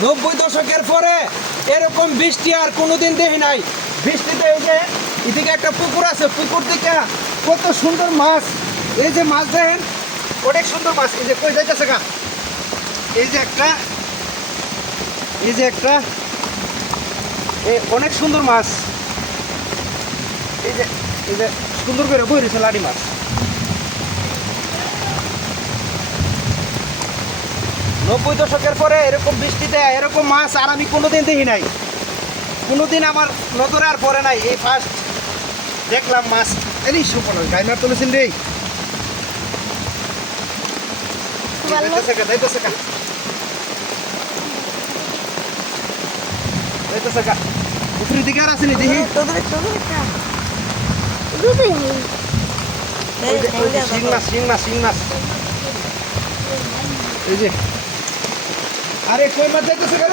নব্বই দশকের পরে এরকম বৃষ্টি আর কোনোদিন দেখি নাই। বৃষ্টিতে এই যে এদিকে একটা পুকুর আছে, পুকুর থেকে কত সুন্দর মাছ। এই যে মাছ দেখেন, অনেক সুন্দর মাছ। এই যে কই যাইতেছে গা? এই যে একটা, এই যে একটা এই অনেক সুন্দর মাছ। এই যে এই যে সুন্দর করে বই রয়েছে লাড়ি মাছ। নব্বই দশকের পরে এরকম বৃষ্টিতে এরকম মাছ আর আমি কোনোদিন দেখি নাই। কোনোদিন আমার নজরে আর পড়ে নাই এই ফার্স্ট দেখলাম মাছ। এই সুপন গাইনার তুলেছেন রে। দিকে আর আসেনি দেখি। শিং মাছ শিং মাছ শিং মাছ। এই যে। আরে কই মাছ যাইতেছে রে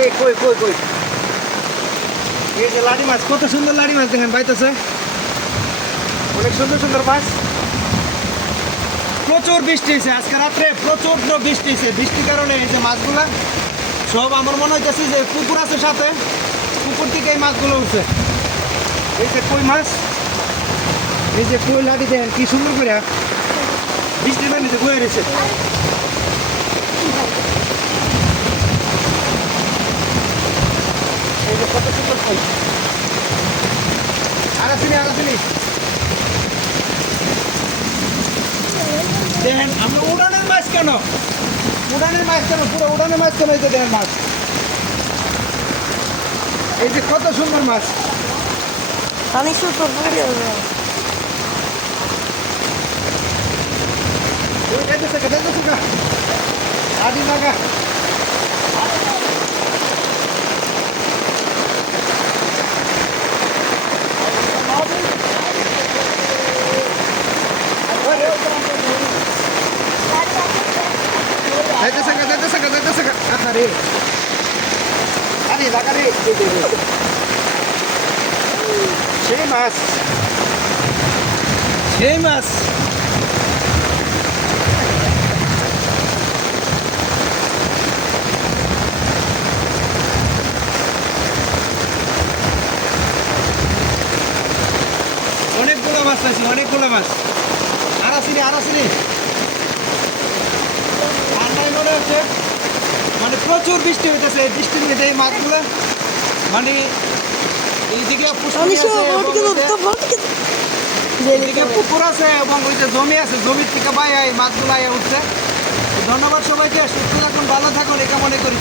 এই কই কই কই? এই যে লাড়ি মাছ, কত সুন্দর লাড়ি মাছ দেখেন বাইতেছে। অনেক সুন্দর সুন্দর মাছ। প্রচুর বৃষ্টি হয়েছে, আজকে রাত্রে প্রচুর বৃষ্টি হয়েছে। বৃষ্টির কারণে এই যে মাছগুলা সব আমার মনে হইতেছে যে পুকুর আছে সাথে, পুকুর থেকে এই মাছগুলো উঠছে। এই যে কই মাছ? এই যে কই লাড়ি দেন কি সুন্দর করে বৃষ্টির পানিতে বয়ে রয়েছে। এই যে কত সুন্দর কই আর আসিনি আর আসিনি দেখেন আমরা উড়ানের মাছ কেন? উড়ানের মাছ কেন? পুরো উড়ানের মাছ কেন এই যে মাছ? এই কত সুন্দর মাছ। অনেক সুন্দর ভিডিও এই যাইতেছে গা, যাইতেছে গা। আদি লাগা যাইতেছে গা, যাইতেছে গা, যাইতেছে গা। আহারে। আরে, লাগা রে। এই যে, এই যে। সেই মাছ মাছ অনেকগুলো মাছ। পাইছি অনেকগুলো মাছ আর আসিনি আর আসিনি মনে হচ্ছে মানে প্রচুর বৃষ্টি হইতেছে এই বৃষ্টির মধ্যে এই মাছগুলো। মানে এইদিকে পুকুর আছে এবং ওই যে জমি আছে জমির থেকে বাইরে মাছগুলো উঠছে। ধন্যবাদ সবাইকে সুস্থ থাকুন ভালো থাকুন এই কামনে করি।